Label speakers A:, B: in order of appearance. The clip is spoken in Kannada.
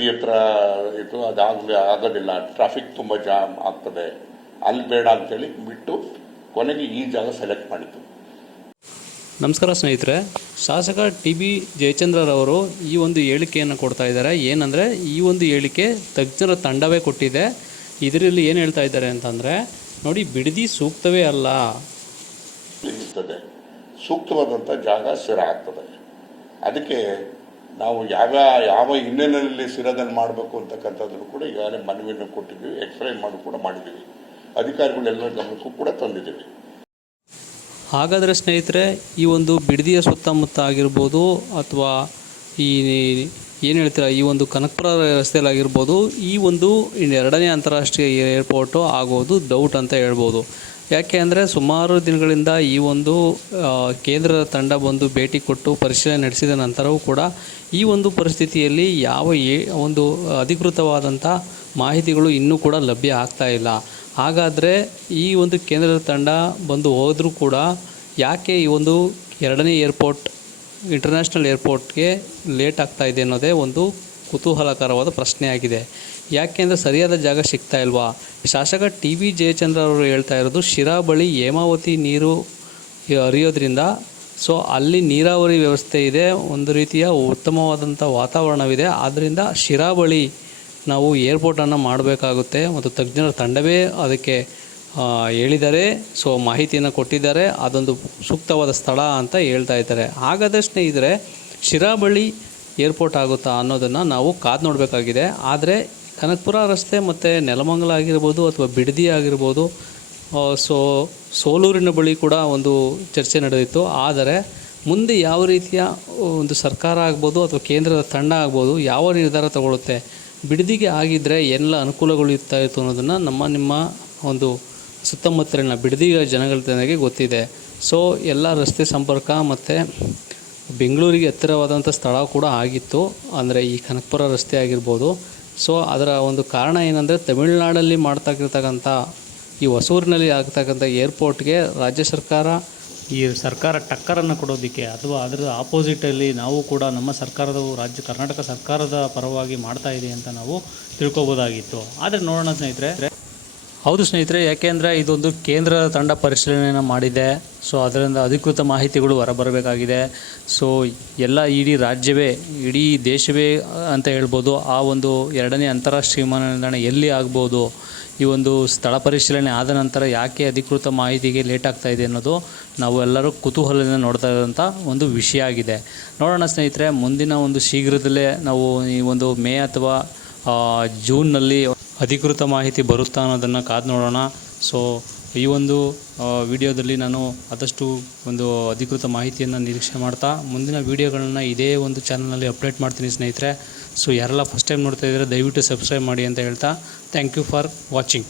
A: ಬಿಡದಿ ಹತ್ರ ಇದು ಅದಾಗಲಿ ಆಗೋದಿಲ್ಲ. ಟ್ರಾಫಿಕ್ ತುಂಬ ಜಾಮ್ ಆಗ್ತದೆ. ಅಲ್ಲಿ ಬೇಡ ಅಂತೇಳಿ ಬಿಟ್ಟು ಕೊನೆಗೆ ಈ ಜಾಗ ಸೆಲೆಕ್ಟ್ ಮಾಡಿತು
B: ನಮಸ್ಕಾರ ಸ್ನೇಹಿತರೆ. ಶಾಸಕ ಟಿ ಬಿ ಜಯಚಂದ್ರರವರು ಈ ಒಂದು ಹೇಳಿಕೆಯನ್ನು ಕೊಡ್ತಾ ಇದ್ದಾರೆ. ಏನಂದರೆ ಈ ಒಂದು ಹೇಳಿಕೆ ತಜ್ಞರ ತಂಡವೇ ಕೊಟ್ಟಿದೆ. ಇದರಲ್ಲಿ ಏನು ಹೇಳ್ತಾ ಇದ್ದಾರೆ ಅಂತಂದರೆ ನೋಡಿ ಬಿಡದಿ ಸೂಕ್ತವೇ ಅಲ್ಲ.
A: ಸೂಕ್ತವಾದಂಥ ಜಾಗ ಸಿರ ಆಗ್ತದೆ. ಅದಕ್ಕೆ ನಾವು ಯಾವ ಯಾವ ಹಿನ್ನೆಲೆಯಲ್ಲಿ ಸಿರದಲ್ಲಿ ಮಾಡಬೇಕು ಅಂತಕ್ಕಂಥದ್ದನ್ನು ಕೂಡ ಈಗಾಗಲೇ ಮನವಿಯನ್ನು ಕೊಟ್ಟಿದ್ದೀವಿ ಎಕ್ಸ್ಪ್ಲೈನ್ ಮಾಡಿ ಕೂಡ ಮಾಡಿದ್ದೀವಿ. ಅಧಿಕಾರಿಗಳೆಲ್ಲರ ಗಮನಕ್ಕೂ ಕೂಡ ತಂದಿದ್ದೀವಿ.
B: ಹಾಗಾದರೆ ಸ್ನೇಹಿತರೆ, ಈ ಒಂದು ಬಿಡದಿಯ ಸುತ್ತಮುತ್ತ ಆಗಿರ್ಬೋದು ಅಥವಾ ಈ ಏನು ಹೇಳ್ತೀರಾ, ಈ ಒಂದು ಕನಕಪುರ ರಸ್ತೆಯಲ್ಲಿ ಆಗಿರ್ಬೋದು ಈ ಒಂದು ಎರಡನೇ ಅಂತಾರಾಷ್ಟ್ರೀಯ ಏರ್ಪೋರ್ಟು ಆಗೋದು ಡೌಟ್ ಅಂತ ಹೇಳ್ಬೋದು. ಯಾಕೆ ಅಂದರೆ ಸುಮಾರು ದಿನಗಳಿಂದ ಈ ಒಂದು ಕೇಂದ್ರದ ತಂಡ ಬಂದು ಭೇಟಿ ಕೊಟ್ಟು ಪರಿಶೀಲನೆ ನಡೆಸಿದ ನಂತರವೂ ಕೂಡ ಈ ಒಂದು ಪರಿಸ್ಥಿತಿಯಲ್ಲಿ ಯಾವ ಏ ಒಂದು ಅಧಿಕೃತವಾದಂಥ ಮಾಹಿತಿಗಳು ಇನ್ನೂ ಕೂಡ ಲಭ್ಯ ಆಗ್ತಾ ಇಲ್ಲ. ಹಾಗಾದರೆ ಈ ಒಂದು ಕೇಂದ್ರದ ತಂಡ ಬಂದು ಹೋದರೂ ಕೂಡ ಯಾಕೆ ಈ ಒಂದು ಎರಡನೇ ಏರ್ಪೋರ್ಟ್, ಇಂಟರ್ನ್ಯಾಷನಲ್ ಏರ್ಪೋರ್ಟ್ಗೆ ಲೇಟ್ ಆಗ್ತಾ ಇದೆ ಅನ್ನೋದೇ ಒಂದು ಕುತೂಹಲಕರವಾದ ಪ್ರಶ್ನೆಯಾಗಿದೆ. ಯಾಕೆಂದರೆ ಸರಿಯಾದ ಜಾಗ ಸಿಗ್ತಾ ಇಲ್ವಾ? ಶಾಸಕ ಟಿ ವಿ ಜಯಚಂದ್ರ ಅವರು ಹೇಳ್ತಾ ಇರೋದು, ಶಿರಾ ಬಳಿ ಹೇಮಾವತಿ ನೀರು ಹರಿಯೋದ್ರಿಂದ, ಸೊ ಅಲ್ಲಿ ನೀರಾವರಿ ವ್ಯವಸ್ಥೆ ಇದೆ, ಒಂದು ರೀತಿಯ ಉತ್ತಮವಾದಂಥ ವಾತಾವರಣವಿದೆ ಆದ್ದರಿಂದ ಶಿರಾ ಬಳಿ ನಾವು ಏರ್ಪೋರ್ಟನ್ನು ಮಾಡಬೇಕಾಗುತ್ತೆ ಮತ್ತು ತಜ್ಞರ ತಂಡವೇ ಅದಕ್ಕೆ ಹೇಳಿದ್ದಾರೆ ಸೊ ಮಾಹಿತಿಯನ್ನು ಕೊಟ್ಟಿದ್ದಾರೆ, ಅದೊಂದು ಸೂಕ್ತವಾದ ಸ್ಥಳ ಅಂತ ಹೇಳ್ತಾ ಇದ್ದಾರೆ. ಹಾಗಾದರೆ ಸ್ನೇಹಿತರೆ, ಶಿರಾ ಏರ್ಪೋರ್ಟ್ ಆಗುತ್ತಾ ಅನ್ನೋದನ್ನು ನಾವು ಕಾದು ನೋಡಬೇಕಾಗಿದೆ. ಆದರೆ ಕನಕಪುರ ರಸ್ತೆ ಮತ್ತು ನೆಲಮಂಗಲ ಆಗಿರ್ಬೋದು ಅಥವಾ ಬಿಡದಿ ಆಗಿರ್ಬೋದು ಸೊ, ಸೋಲೂರಿನ ಬಳಿ ಕೂಡ ಒಂದು ಚರ್ಚೆ ನಡೆದಿತ್ತು. ಆದರೆ ಮುಂದೆ ಯಾವ ರೀತಿಯ ಒಂದು ಸರ್ಕಾರ ಆಗ್ಬೋದು ಅಥವಾ ಕೇಂದ್ರದ ತಂಡ ಆಗ್ಬೋದು ಯಾವ ನಿರ್ಧಾರ ತಗೊಳ್ಳುತ್ತೆ, ಬಿಡದಿಗೆ ಆಗಿದ್ದರೆ ಎಲ್ಲ ಅನುಕೂಲಗಳು ಇರ್ತಾ ಇತ್ತು ಅನ್ನೋದನ್ನು ನಮ್ಮ, ನಿಮ್ಮ ಒಂದು ಸುತ್ತಮುತ್ತಲಿನ ಬಿಡದಿಯ ಜನಗಳ ನನಗೆ ಗೊತ್ತಿದೆ. ಸೊ, ಎಲ್ಲ ರಸ್ತೆ ಸಂಪರ್ಕ ಮತ್ತು ಬೆಂಗಳೂರಿಗೆ ಹತ್ತಿರವಾದಂಥ ಸ್ಥಳ ಕೂಡ ಆಗಿತ್ತು. ಅಂದರೆ ಈ ಕನಕಪುರ ರಸ್ತೆ ಆಗಿರ್ಬೋದು. ಸೊ ಅದರ ಒಂದು ಕಾರಣ ಏನಂದರೆ ತಮಿಳುನಾಡಲ್ಲಿ ಮಾಡ್ತಾಕಿರ್ತಕ್ಕಂಥ ಈ ಹೊಸೂರಿನಲ್ಲಿ ಆಗ್ತಕ್ಕಂಥ ಏರ್ಪೋರ್ಟ್ಗೆ ರಾಜ್ಯ ಸರ್ಕಾರ
C: ಈ ಸರ್ಕಾರ ಟಕ್ಕರನ್ನು ಕೊಡೋದಕ್ಕೆ ಅಥವಾ ಅದರ ಆಪೋಸಿಟಲ್ಲಿ ನಾವು ಕೂಡ ನಮ್ಮ ಸರ್ಕಾರದವು ರಾಜ್ಯ ಕರ್ನಾಟಕ ಸರ್ಕಾರದ ಪರವಾಗಿ ಮಾಡ್ತಾ ಇದೆ ಅಂತ ನಾವು ತಿಳ್ಕೊಬೋದಾಗಿತ್ತು. ಆದರೆ ನೋಡೋಣ ಸ್ನೇಹಿತರೆ.
B: ಹೌದು ಸ್ನೇಹಿತರೆ, ಯಾಕೆಂದರೆ ಇದೊಂದು ಕೇಂದ್ರ ತಂಡ ಪರಿಶೀಲನೆಯನ್ನು ಮಾಡಿದೆ. ಸೊ ಅದರಿಂದ ಅಧಿಕೃತ ಮಾಹಿತಿಗಳು ಹೊರಬರಬೇಕಾಗಿದೆ. ಸೊ ಎಲ್ಲ ಇಡೀ ರಾಜ್ಯವೇ, ಇಡೀ ದೇಶವೇ ಅಂತ ಹೇಳ್ಬೋದು, ಆ ಒಂದು ಎರಡನೇ ಅಂತಾರಾಷ್ಟ್ರೀಯ ವಿಮಾನ ನಿಲ್ದಾಣ ಎಲ್ಲಿ ಆಗ್ಬೋದು, ಈ ಒಂದು ಸ್ಥಳ ಪರಿಶೀಲನೆ ಆದ ನಂತರ ಯಾಕೆ ಅಧಿಕೃತ ಮಾಹಿತಿಗೆ ಲೇಟ್ ಆಗ್ತಾ ಇದೆ ಅನ್ನೋದು ನಾವು ಎಲ್ಲರೂ ಕುತೂಹಲದಿಂದ ನೋಡ್ತಾ ಇರೋಂಥ ಒಂದು ವಿಷಯ ಆಗಿದೆ. ನೋಡೋಣ ಸ್ನೇಹಿತರೆ, ಮುಂದಿನ ಒಂದು ಶೀಘ್ರದಲ್ಲೇ ನಾವು ಈ ಒಂದು ಮೇ ಅಥವಾ ಜೂನ್ನಲ್ಲಿ ಅಧಿಕೃತ ಮಾಹಿತಿ ಬರುತ್ತಾ ಅನ್ನೋದನ್ನು ಕಾದು ನೋಡೋಣ. ಸೊ ಈ ಒಂದು ವಿಡಿಯೋದಲ್ಲಿ ನಾನು ಆದಷ್ಟು ಒಂದು ಅಧಿಕೃತ ಮಾಹಿತಿಯನ್ನು ನಿರೀಕ್ಷೆ ಮಾಡ್ತಾ, ಮುಂದಿನ ವಿಡಿಯೋಗಳನ್ನು ಇದೇ ಒಂದು ಚಾನಲ್ನಲ್ಲಿ ಅಪ್ಡೇಟ್ ಮಾಡ್ತೀನಿ ಸ್ನೇಹಿತರೆ. ಸೊ ಯಾರೆಲ್ಲ ಫಸ್ಟ್ ಟೈಮ್ ನೋಡ್ತಾ ಇದ್ದರೆ ದಯವಿಟ್ಟು ಸಬ್ಸ್ಕ್ರೈಬ್ ಮಾಡಿ ಅಂತ ಹೇಳ್ತಾ ಥ್ಯಾಂಕ್ ಯು ಫಾರ್ ವಾಚಿಂಗ್